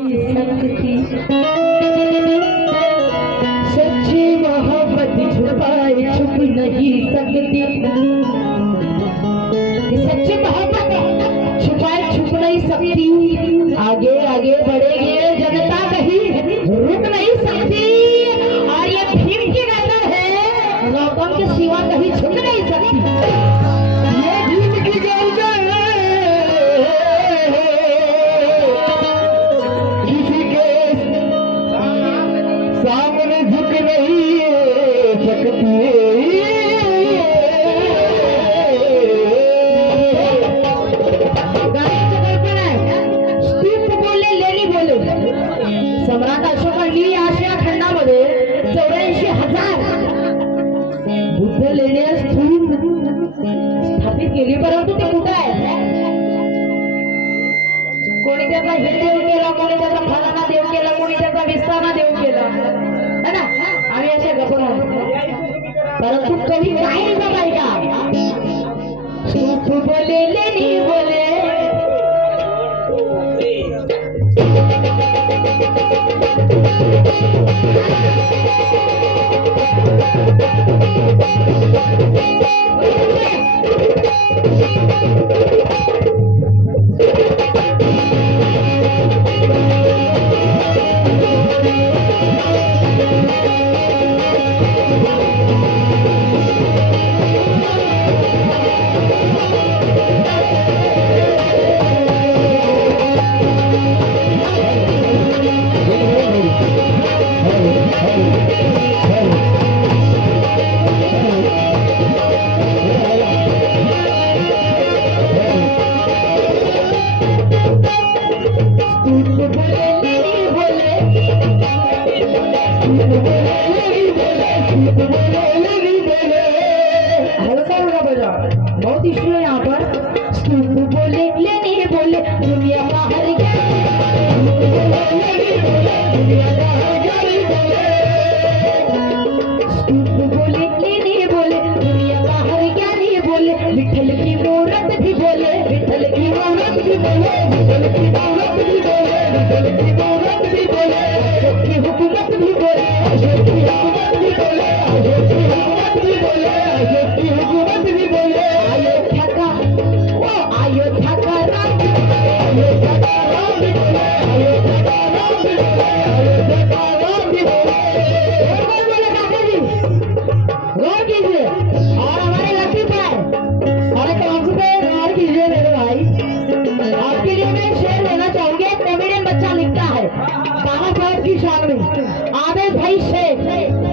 सकती सच्ची मोहब्बत छुपाए छुप नहीं सकती। सच्ची मोहब्बत छुपाए छुप नहीं सकती। आगे आगे बढ़ेंगे जनता कहीं रुक नहीं सकती। और ये भीम की नजर है गौतम के सिवा कहीं झुक नहीं सकती। ये भीम की गर्दन सामने झुक नहीं सकती। स्तूप बोलले लेणी बोले सम्राट अशोकांनी आशिया खंडामध्ये 84,000 बुद्ध लेण्या स्थापित केली, परंतु ते कुठे आहे? कोणी त्याचा हे देव केला, कोणी त्याचा फलाना देव केला, कोणी त्याचा विस्तारा देव केला, है ना? आम्ही असे गप्पा परंतु कवी काय लिहिलं आहे का? स्तूप बोले लेणी बोले बहुत इश्यू है यहाँ पर। स्तूप बोले लेनी बोले दुनिया का हर स्तूप बोले लेनी बोले दुनिया का हर ज्ञानी बोले विठल की मूरत भी बोले विठल की मूरत भी बोले विठल की मूरत भी बोले विठल की मूरत भी बोले अशोक की हुकूमत भी बोले अशोक की हुकूमत भी बोले अशोक की हुकूमत भी बोले अशोक की हुकूमत भी बोले अयोध्या का अयोध्या का राम अयोध्या का राम भी बोले अयोध्या का राम भी बोले अयोध्या का राम भी बोले। काका जी गौर कीजिए और हमारे लक्ष्मी भाई और कांसू पे गौर कीजिए मेरे भाई। आपके लिए मैं शेर लेना चाहूंगी। एक कॉमेडियन बच्चा लिखता है बाबा साहब की शान में आबे भाई शेर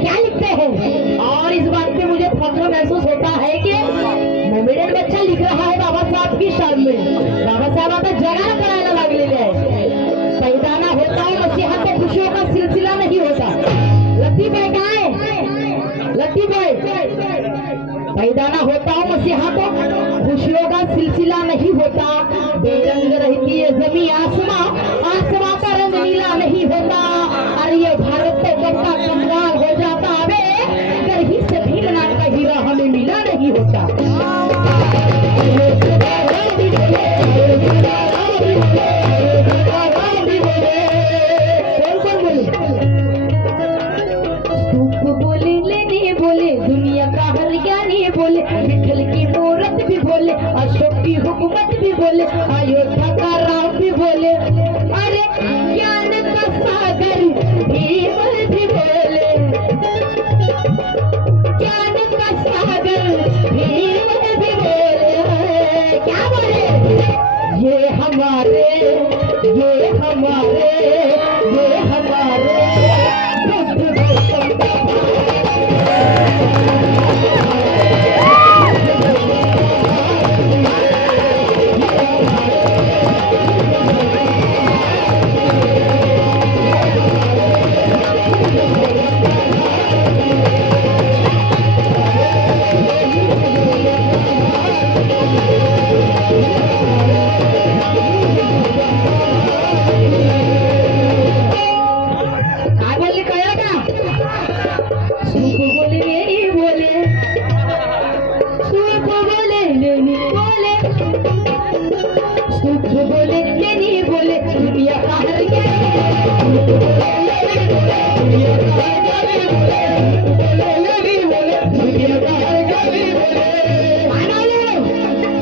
क्या लिखते हैं, और इस बात पे मुझे फख्र महसूस होता है कि कॉमेडियन बच्चा लिख रहा है बाबा साहब की शान में। बाबा साहब आता जगार करायला लागलेले आहे। पैदाना होता हो मसीहा तो खुशियों का सिलसिला नहीं होता। लतीफ भाई कहाँ है? लतीफ भाई पैदाना होता हो मसीहा तो खुशियों का सिलसिला नहीं होता। बेरंग रहती है जमी आसमां आसमां का रंग नीला नहीं होता। अरे ये भारत तो कब का कंगाल हो जाता अबे अगर ही से भीमनाथ का हीरा हमें मिला नहीं होता। स्तूप बोले लेने बोले दुनिया का हर ज्ञानी बोले विठल की मूरत भी बोले अशोक की हुकूमत भी बोले अयोध्या का राम भी बोले अरे ज्ञान का सागर भीम भी बोले ज्ञान का सागर भीम भी बोले। क्या बोले? ये हमारे ये हमारे ये हमारे बुद्ध गौतम का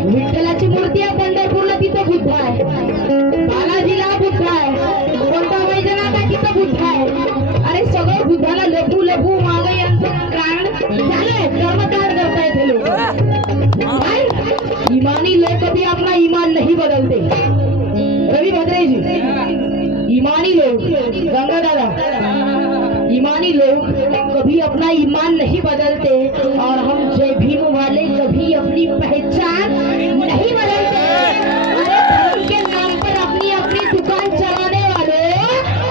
विठ्ठलाची मूर्ती आहे पंढरपूरला, तिथं बुद्ध आहे. बालाजीला बुद्ध आहे. कोणता वैजनाथा तिथं बुद्ध आहे. अरे सगळं बुद्धाला लपू लपू माग यांचं कारण झालंय, कर्मकांड करतायत हे लोक. ईमानी लोग कभी अपना ईमान नहीं बदलते. रवि भद्रे जी, ईमानी लोग, गंगा दादा, ईमानी लोग कभी अपना ईमान नहीं बदलते और हम जय भीम वाले कभी अपनी पहचान नहीं बदलते. अरे धर्म के नाम पर अपनी अपनी दुकान चलाने वाले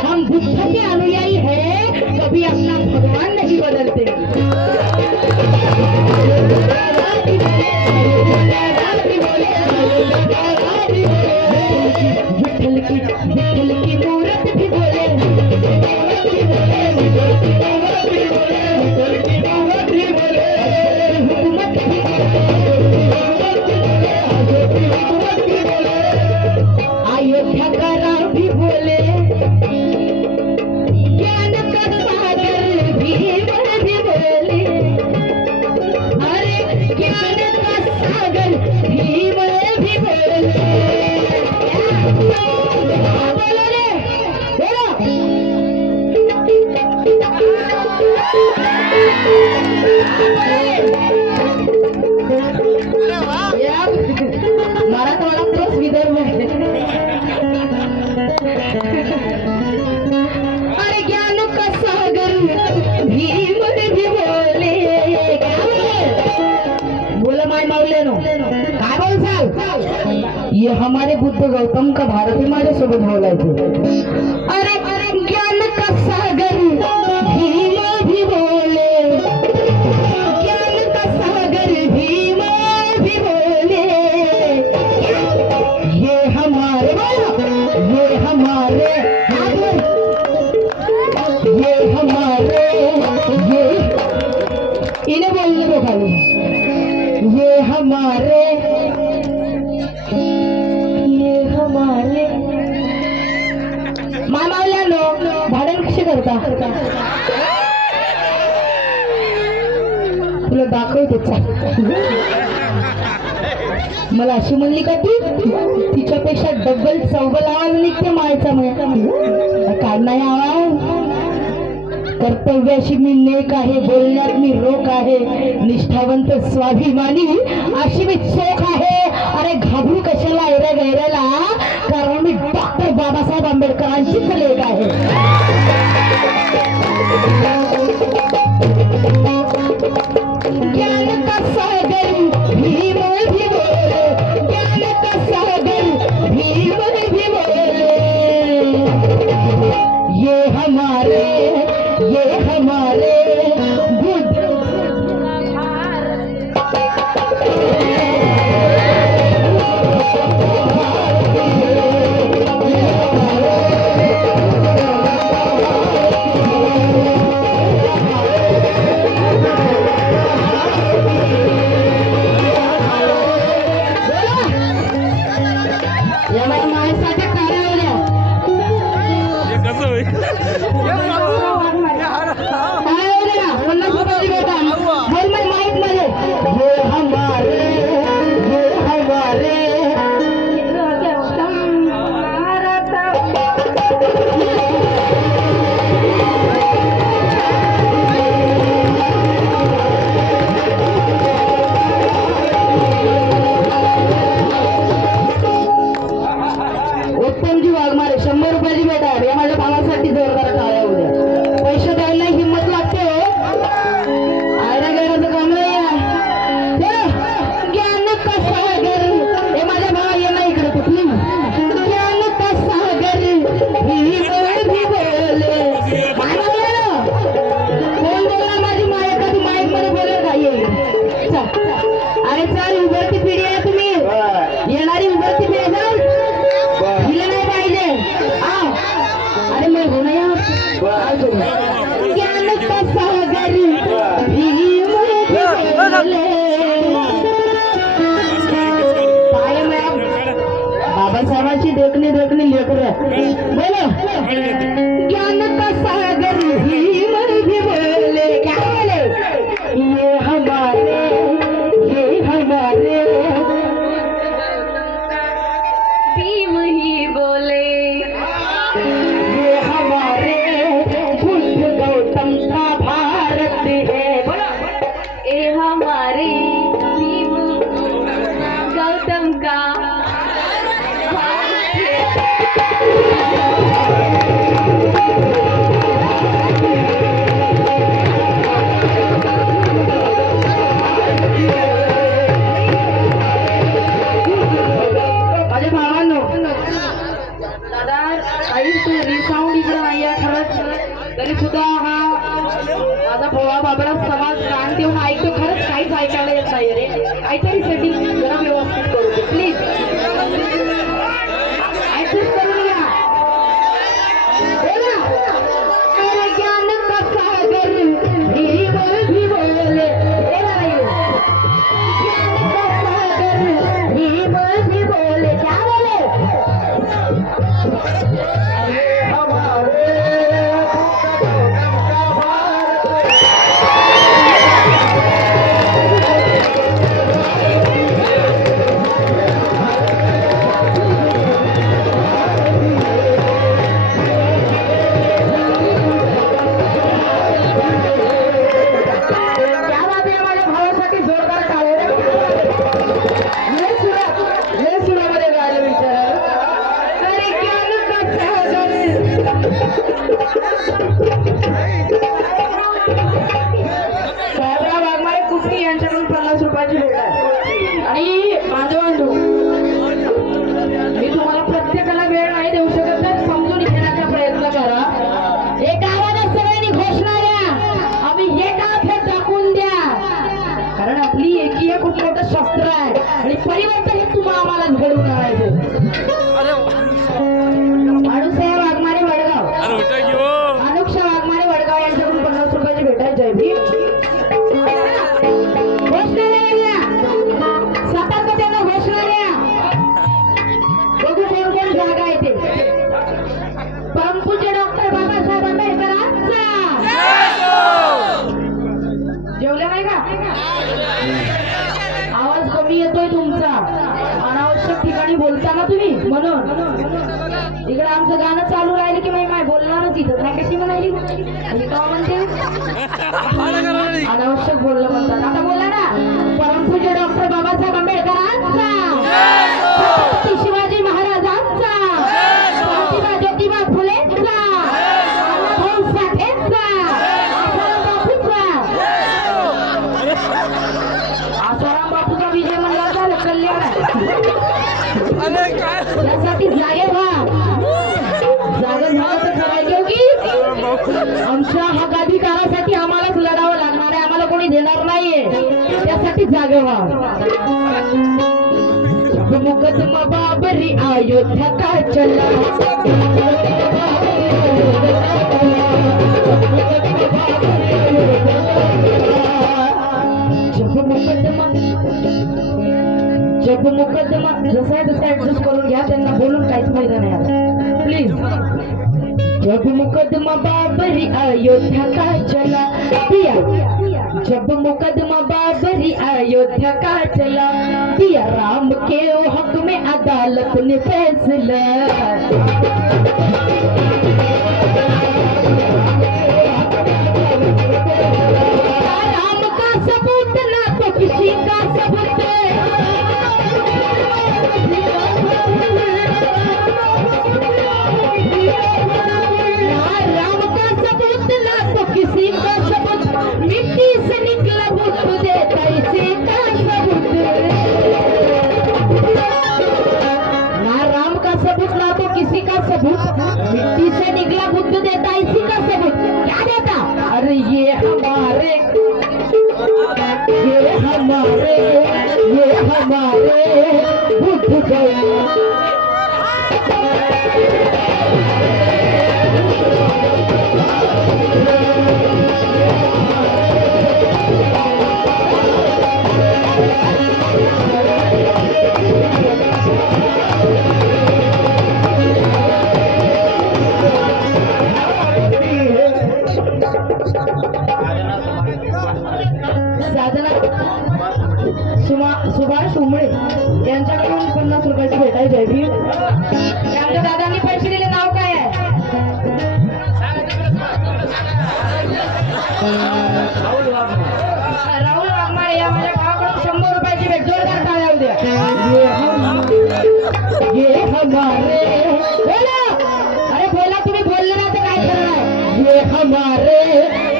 हम बुद्ध के अनुयायी हैं, कभी अपना भगवान नहीं बदलते. विठ्ठल की मूरत भी बोले, हुकूमत भी बोले, अयोध्या का राम भी बोले, ज्ञान का सागर भीम भी बोले. अरे ज्ञान का सागर भीम भी बोले. बोलो रे, बोलो. मराठवाडा प्लस विदर्भ. अरे ज्ञान का सागर भीम भी बोले. बोला माय मावल्यानो, काय बोलसाल? ये हमारे बुद्ध गौतम का भारत ही माझ्या सोबत बोलायचे. अरे अरे ज्ञान का सागर भीम भी बोले, ज्ञान का सागर भीम भी बोले. ये हमारे ये हमारे ये हमारे ये इन्हें बोलने को खाली. ये हमारे मामावल्यानो भाडण कशी करता तुला दाखवते. मला अशी म्हणली का ती, तिच्यापेक्षा डबल चौबल आवाज निघते मायचा. काय नाही आवाज. कर्तव्याशी मी नेक आहे, बोलण्यात मी रोख आहे, निष्ठावंत स्वाभिमानी अशी मी चोख आहे. अरे घाबरू कशाला ऐरा गैराला, कारण मी डॉक्टर बाबासाहेब आंबेडकरांचीच लेख आहे. ज्ञान का सागर भीम भी बोले, ज्ञान का सागर भीम भी बोले. ये हमारे बुद्ध बाबासाहेबांची देखणे लेकर बोलो तरी सुद्धा हा माझा भोळा बाबरा समाज कान देऊन ऐकतो. खरंच काहीच ऐकायला येत नाही रे. काहीतरी सेटिंग जरा व्यवस्थित करू दे प्लीज. ऐकून करून घ्या. बोला. अरे ज्ञान का सागर भीम भिवले. बोला नाही. ज्ञान का सागर भीम भिवले. क्या बोले? यांच्याकडून 50 रुपयाची भेट आहे. आणि बांधवांनो, मी तुम्हाला प्रत्येकाला वेळ नाही देऊ शकत तर समजून घेण्याचा प्रयत्न करा. एक आवाजात सगळ्यांनी घोषणा द्या. आम्ही हे काम हे दाखवून द्या. कारण आपली एकी हे खूप मोठं शस्त्र आहे आणि परिवर्तन हे तुम्हाला आम्हाला घडवून आणायचं. माणूसाहेब वाघमारे वडगाव, अनुक्षा वाघमारे वडगाव यांच्याकडून 50 रुपयाची भेट आहे. जय भीम. परमपूज्य डॉक्टर बाबासाहेब आंबेडकरांचा. जेवले नाही का? आवाज कमी येतोय तुमचा. अनावश्यक ठिकाणी बोलताना तुम्ही म्हणून. इकडे आमचं गाणं चालू राहिलं की माय बोलणारच इथं. नाही कशी म्हणाली म्हणते अनावश्यक बोललं म्हणतात. आता बोला ना. परमपूज्य डॉक्टर बाबासाहेब आंबेडकरांचा, शिवाजी महाराजांचा, ज्योतिबा फुलेंचा, अण्णाभाऊ साठेंचा, आसाराम बापूचा विजय म्हणला झालं कल्याण. त्यासाठी जागे व्हा. जागा झालं तर करायचं की आमच्या हक्काधिकारासाठी आम्हालाच लढावं लागणार आहे. आम्हाला कोणी देणार नाहीये. त्यासाठी जागे व्हा. मुकदमा बाबरी अयोध्या का चला. जब मुकदमा जसा आहे तसा ऍडजस्ट करून घ्या. त्यांना बोलून काहीच फायदा नाही आता प्लीज. जब मुकदमा बाबरी अयोध्या का चला दिया. जब मुकदमा बाबरी अयोध्या का चला दिया. राम के हक में अदालत ने फैसला. राम का सबूत ना तो किसी का सबूत. राम का सबूत ना तो किसी का सबूत. मिट्टी से निकला बुद्ध देता इसी का सबूत. ना राम का सबूत ना तो किसी का सबूत. मिट्टी से निकला बुद्ध देता इसी का सबूत. क्या देता? अरे ये हमारे बुद्ध गए. सुभाष उमळे यांच्याकडून 50 रुपयाची भेट आहे. जय भीम. आमच्या दादांनी पैसे दिले. नाव काय आहे? राहुल वाघमारे. या माझ्या गावाकडून 100 रुपयाची भेट. जोरदार टाळ्या होऊ द्या. ये हमारे. बोला. अरे बोला. तुम्ही बोलले ना तर काय करणार? ये हमारे.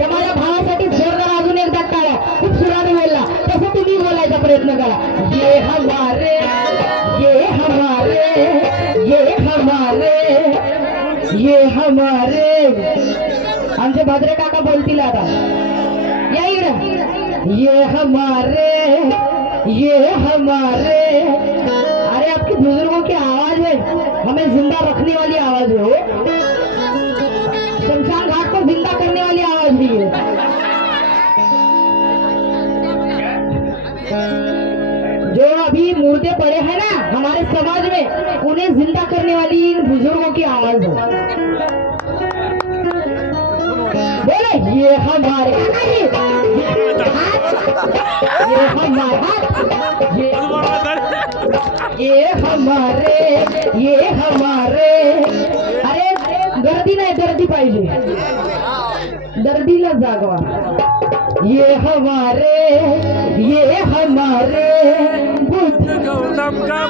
तर माझ्या भावासाठी जोरदार अजून एकदा टाळ्या. खूप सुराने बोलला तसं तुम्ही बोलायचा प्रयत्न करा. ये हमारे, ये हमारे, ये हमारे, ये हमारे. आमचे भद्रे काका बोलतील आता. या इकडे. ये हमारे अरे आपके बुजुर्गों की आवाज है, हमें जिंदा रखने वाली आवाज है वो. शमशान घाट को जिंदा करने वाली आवाज भी है. जो अभी मुर्दे पड़े हैं ना हमारे समाज में, उन्हें जिंदा करने वाली इन बुजुर्गों की आवाज है. बोले ये हमारे ये हमारे अरे गर्दी नाही, दर्दी पाहिजे, दर्दीला जागवा. ये हमारे बुद्ध गौतम का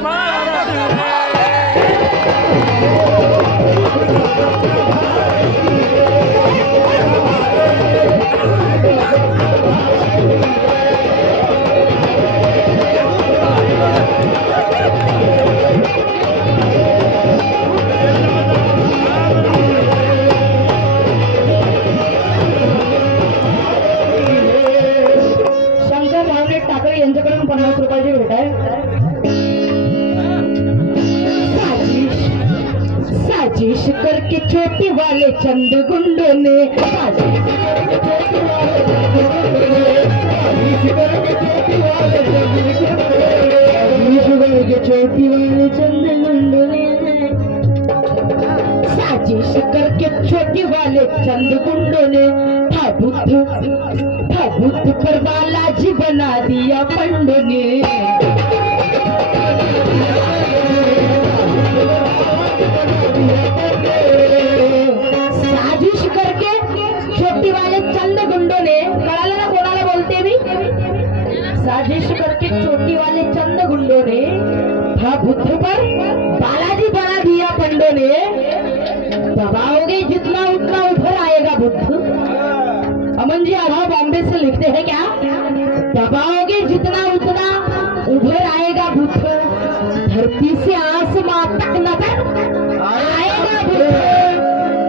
यांच्याकडून 50 रुपयाची भेट आहे. साजिश करके छोटी वाले चंद गुंडों ने छोटी वाले चंद गुंडों ने साजिश करके छोटी वाले चंद गुंडों ने था बुद्ध पर बालाजी बना दिया पंडों ने. साजिश करके छोटी वाले चंद गुंडों ने, कळालं ना कोणाला बोलते मी. साजिश करके छोटी वाले चंद गुंडों ने था बुद्ध पर बालाजी बना दिया पंडों ने. दबाओगे जितना उतना उभर आएगा बुद्ध. अमन जी आधा बॉम्बे से लिखते हैं क्या. दबाओगे जितना उतना उभर आएगा बुद्ध. धरती से आसमां तक नजर आएगा बुद्ध.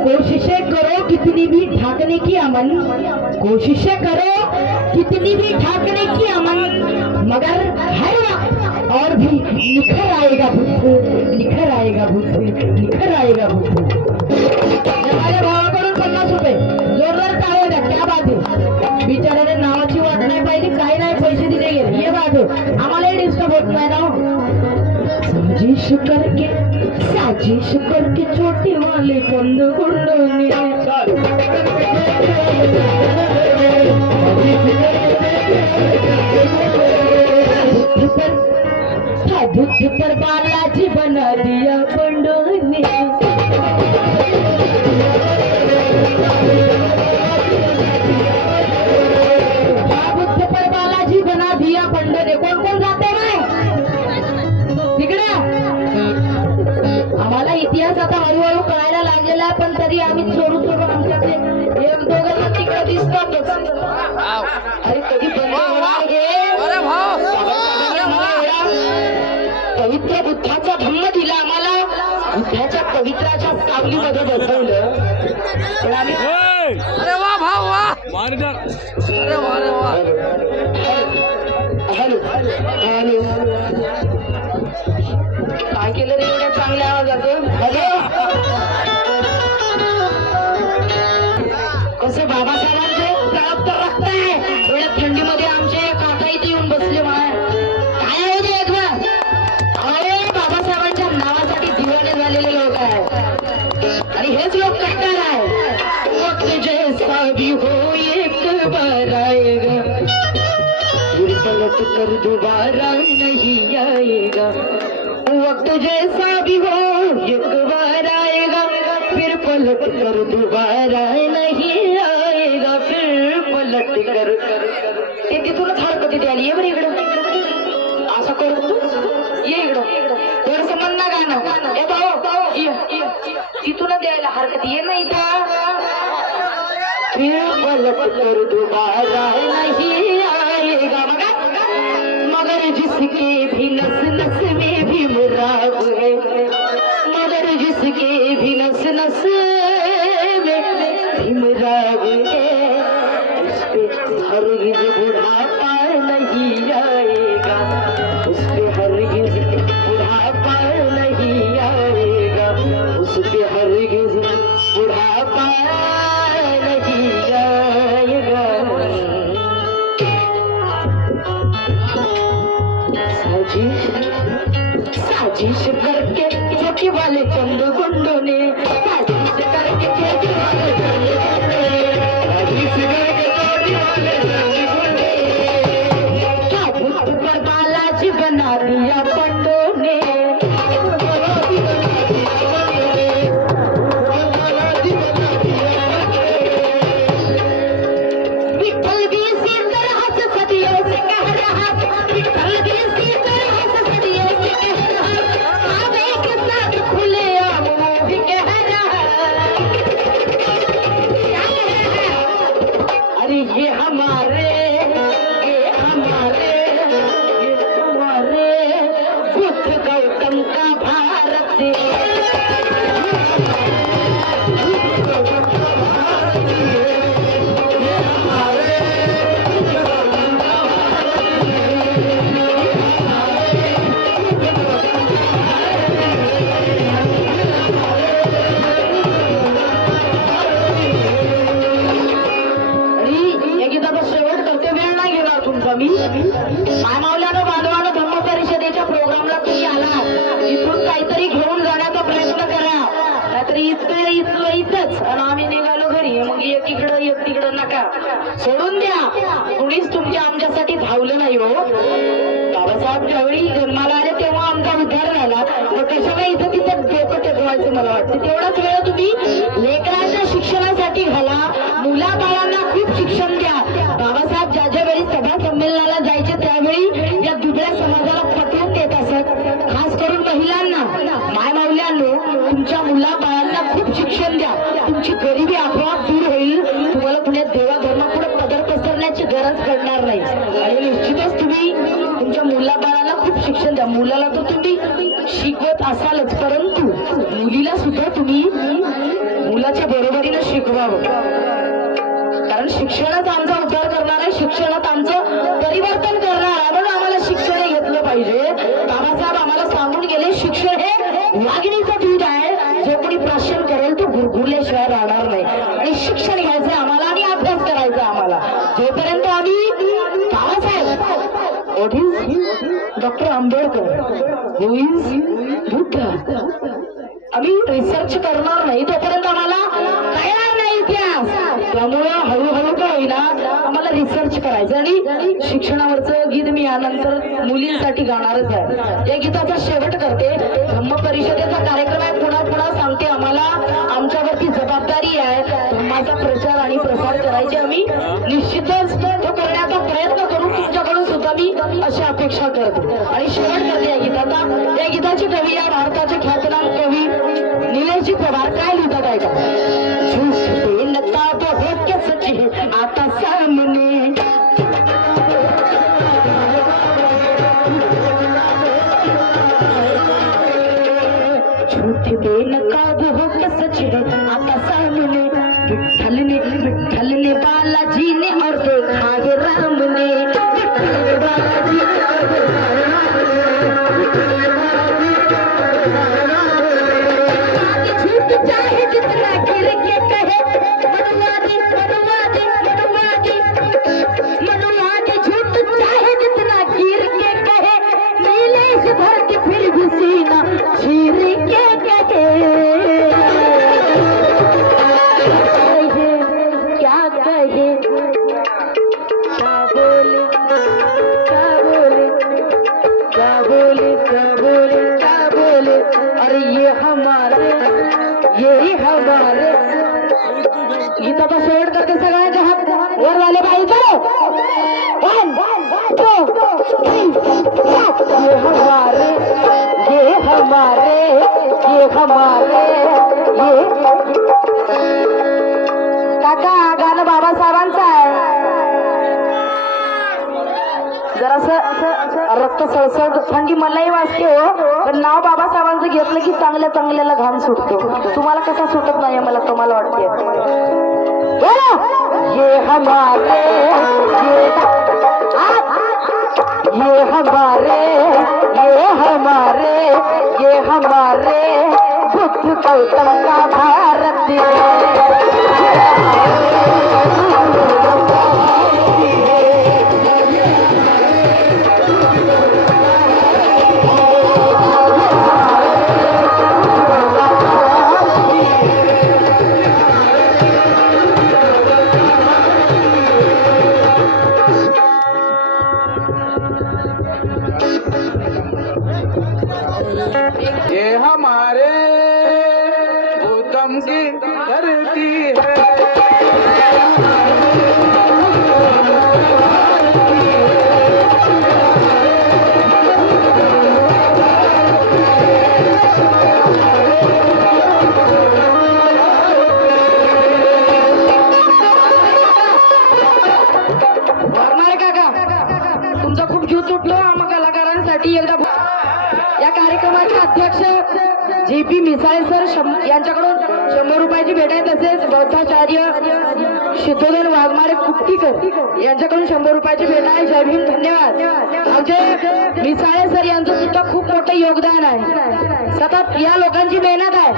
कोशिशें करो कितनी भी ढाकने की अमन, कोशिशें करो कितनी भी ढाकने की अमन, मगर हर वक्त और भी निखर आएगा बुद्ध, निखर आएगा बुद्ध, निखर आएगा बुद्ध. माझ्या भावाकडून 50 रुपये जोरदार टाळ्या द्या. क्या बात आहे. बिचाराने नावाची वाट नाही पाहिली, काही नाही, पैसे दिले गेले. ये बात आहे, आम्हालाही डिस्टर्ब होत नाही ना. साजिश करके छोटी वाले चंद गुंडों ने बुद्ध पर बालाजी बना दिया पंडों ने. बुद्ध पर बालाजी बना दिया पंडों ने. कोण कोण जाते नाही तिकडे. आम्हाला इतिहास आता हळूहळू कळायला लागलेला आहे, पण तरी आम्ही सोडून आमच्याकडे एक दोघांना तिकडे दिसतातच. अरे कधी पवित्र बुद्धाचा धम्म दिला आम्हाला, बुद्धाच्या पवित्राच्या सावलीमध्ये बसवलं. पण आम्ही अरे वा भाऊ वा. अरे वा रे वा. हॅलो हॅलो काय केलं रे एवढ्या चांगल्या आवाजाचं. हॅलो कसं बाबासाहेबांचे तळप तर रक्त आहे. एवढ्या थंडीमध्ये आमचे काका इथे येऊन बसले. काय होते एकदा. अरे बाबासाहेबांच्या नावासाठी दिवाने झालेले लोक आहेत आणि हेच लोक कट्टर आहे. वक्त जैसा भी हो एक बार आएगा, फिर पलट कर दोबारा नहीं आएगा. वक्त जैसा भी हो एक बार आएगा, फिर पलट कर दोबारा नहीं आएगा. फिर पलट कर ते तिथूनच हरकत इथे आली. ये बरं इकडं असं करू तू. ये इकडं थोडंसं म्हण ना गाणं. ए भाऊ तिथूनच द्यायला हरकत. ये नाही इथं. फिर पलट कर दोबारा नहीं आएगा. मगर जिसके भी नस नस में भी मुराद है, मगर जिसके भी नस नस में भी मुराद नहीं जाएगा साजिश करके चौकी वाले चंद गुंडों ने साजिश करके चौकी वाले चंद गुंडों ने बालाजी बना दिया पंडों ने विठल भी इसी तरह से सदियों से कह रहा विठल भी इसी तरह से सदियों से कह रहा आवे के साथ खुले आम भी कह रहा क्या कह रहा अरे ये हमारे बुद्ध गौतम का भारत मी मानवल्यानं बांधवानं धम्म परिषदेच्या प्रोग्रामला तुम्ही आला इथून काहीतरी घेऊन जाण्याचा प्रयत्न करा नाहीतर इथंच आणि आम्ही निघालो घरी मग एक तिकडं नका सोडून द्या कुणीच तुमच्या आमच्यासाठी धावलं नाही हो बाबासाहेब ज्यावेळी जन्माला आले तेव्हा आमचा उद्धार झाला मग कशाला इथं तिथं डोकं टेकवायचं मला वाटतं तेवढाच वेळ तुम्ही लेकरांच्या शिक्षणासाठी घाला मुलाबाळांना खूप शिक्षण द्या बाबासाहेब ज्या वेळी सभा संमेलनाला जायचे त्यावेळी या दुबळ्या समाजाला पटवून देत असत खास करून महिलांना माय माऊल्यांनो तुमच्या मुलाबाळांना खूप शिक्षण द्या तुमची गरिबी आपोआप दूर होईल तुम्हाला पुण्यात देवाधर्मापुढे पदर पसरण्याची गरज पडणार नाही आणि निश्चितच तुम्ही तुमच्या मुलाबाळांना खूप शिक्षण द्या मुलाला तर तुम्ही शिकवत असालच परंतु मुलीला सुद्धा तुम्ही मुलाच्या बरोबरीनं शिकवावं कारण शिक्षणच आमचा उद्धार करणार आहे शिक्षणात आमचं परिवर्तन करणार आहे म्हणून आम्हाला शिक्षण घेतलं पाहिजे बाबासाहेब आम्हाला सांगून गेले शिक्षण हे वाघिणीचं दूध आहे जो कोणी प्राशन करेल तो गुरगुरल्याशिवाय राहणार नाही आणि शिक्षण घ्यायचं आम्हाला आणि अभ्यास करायचा आम्हाला जोपर्यंत आम्ही बाबासाहेब डॉक्टर आंबेडकर बुद्ध आम्ही रिसर्च करणार नाही तोपर्यंत आम्हाला कळणार नाही इतिहास त्यामुळं हळूहळू का होईना आम्हाला रिसर्च करायचं आणि शिक्षणावरचं गीत मी यानंतर मुलींसाठी गाणारच आहे या गीताचा शेवट करते धम्म परिषदेचा कार्यक्रम आहे पुन्हा सांगते आम्हाला आमच्यावरती जबाबदारी आहे धम्माचा प्रचार आणि प्रसार करायचे आम्ही निश्चितच तो करण्याचा प्रयत्न करू तुमच्याकडून सुद्धा मी अशी अपेक्षा करतो आणि शेवट करते या गीताची कवी या भारताचे ख्यातनाम कवी नीलेशजी पवार काय लिहितात ऐका झूठ बेनकाब हो के सच है आता सामने झूठ बेनकाब हो के सच है आता सामने विठ्ठल ने बालाजी ने और देखा है राम ने बालाजी चाहे जितना गिर के कहे मनुवादी झूठ चाहे जितना गिर के कहे नीलेश भर के फिर भी सीना चीर के कहे क्या कहे क्या बोले अरे ये हमारे गीताचा शेवट करते सगळ्यांच्या हात वर झाले बाई करो 1 2 3 ये हमारे काका गाणं बाबासाहेबांचं आहे जरासं रक्त सळसळ थंडी मलाही वाजते हो पण नाव बाबासाहेबांचं घेतलं की चांगल्याला घाम सुटतो तुम्हाला कसा सुटत नाही मला तुम्हाला वाटते ये हमारे बुद्ध गौतम का भारत साठी एकदा या कार्यक्रमाचे अध्यक्ष JP मिसाळे सर यांच्याकडून 100 रुपयाची भेट आहे. तसेच बौद्धाचार्य शुद्धोधन वाघमारे कुट्टीकर यांच्याकडून 100 रुपयाची भेट आहे. जय भीम, धन्यवाद. आमचे मिसाळे सर यांचं सुद्धा खूप मोठं योगदान आहे. सतत या लोकांची मेहनत आहे.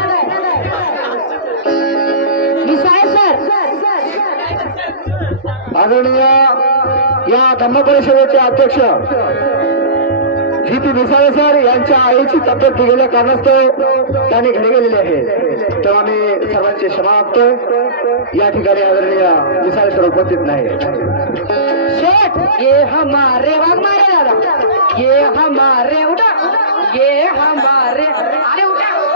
मिसाळे सर आदरणीय या धम्म परिषदेचे अध्यक्ष JP मिसाळे सर यांच्या आईची तब्येत बिघडल्या कारणास्तव त्यांनी घरी गेलेले आहे. तेव्हा मी सर्वांचे क्षमा मागतोय. या ठिकाणी आदरणीय मिसाळे सर उपस्थित नाही. शेठ ये हमारे वाघमारे दादा, ये हमारे उठा, ये हमारे, अरे उठा.